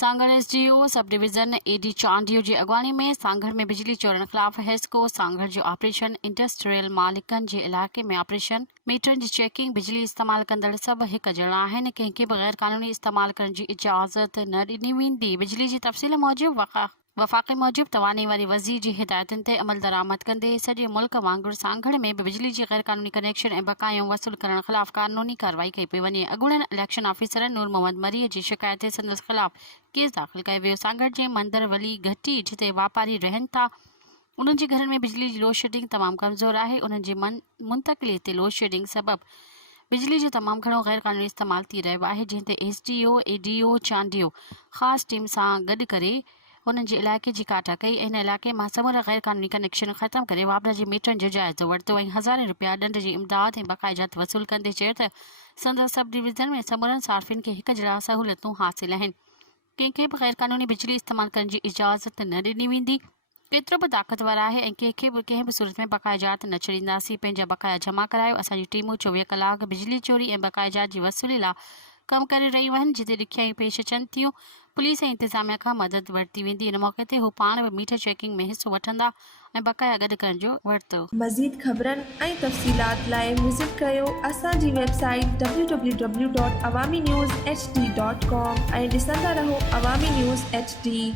Sanghar SDO sub division AD Chandio जी अगवानी में सांगड़ में बिजली चोरन खिलाफ हेस्को सांगड़ जो ऑपरेशन इंडस्ट्रियल मालिकन जे इलाके में ऑपरेशन मीटरन जी चेकिंग बिजली इस्तेमाल कंदड़ सब एक ॼणा आहिनि। कंहिंखे बि गैर कानूनी इस्तेमाल करण जी इजाज़त न ॾिनी वेंदी। बिजली जी तफ़सील मूजिब वफ़ाक़े मूजिब तवानी वारी वज़ीर जी हिदायतुनि ते अमल दरामद कंदे सॼे मुल्क वांगुरु सांगड़ में बि बिजली जी गैर कानूनी कनेक्शन ऐं बकायूं वसूल करण खिलाफ़ कानूनी कार्रवाई कई पई वञे। अॻूणनि इलेक्शन ऑफिसर नूर मोहम्मद मरीअ जी शिकायत ते संदसि खिलाफ़ केस दाख़िल कयो वियो। सांगड़ जे मंदर वली घटी जिते वापारी रहनि था उन्हनि जे घरनि में बिजली जी लोड शेडिंग तमामु कमज़ोर आहे। उन्हनि जी मुंतक़िली ते लोड शेडिंग सबबि बिजली जो तमामु घणो गैर कानूनी इस्तेमाल थी रहियो आहे, जंहिं ते एसडीओ एडीओ चांडियो ख़ासि टीम सां गॾु करे उन्हनि जे इलाइक़े जी काटा कई ऐं हिन इलाइक़े मां समूरा गैर कानूनी कनेक्शन ख़तमु करे वापरा जे मीटरनि जो जाइज़ो वरितो ऐं हज़ारे रुपया ॾंड जी इमदाद ऐं बक़ाइजात वसूल कंदे चयो त संदसि सब डिवीज़न में समूरनि सार्फ़िन खे हिकु जहिड़ा सहूलियतूं हासिल आहिनि। कंहिंखे बि गैर कानूनी बिजली इस्तेमाल करण जी इजाज़त न ॾिनी वेंदी। केतिरो बि ताक़तवर आहे ऐं कंहिंखे बि कंहिं बि सूरत में बक़ाइजात न छॾींदासीं। पंहिंजा बक़ाया जमा करायो। असांजी टीमूं 24 कलाक बिजली चोरी ऐं बक़ाइजात जी वसूली लाइ कमु करे रहियूं आहिनि, जिते ॾुखियाई पेश अचनि थियूं। पुलिस ऐं इंतिज़ामिया खां मदद वरिती वेंदी। इन मौक़े ते हू पाण बि मीटर चेकिंग में हिसो वठंदा ऐं बक़ाया गॾु करण जो वरितो। मज़ीद ख़बरनि ऐं तफ़सीलात लाइ विज़िट कयो असांजी वेबसाइट www.awamiNewsHD.com ऐं ॾिसंदा रहो अवामी न्यूज़ HD।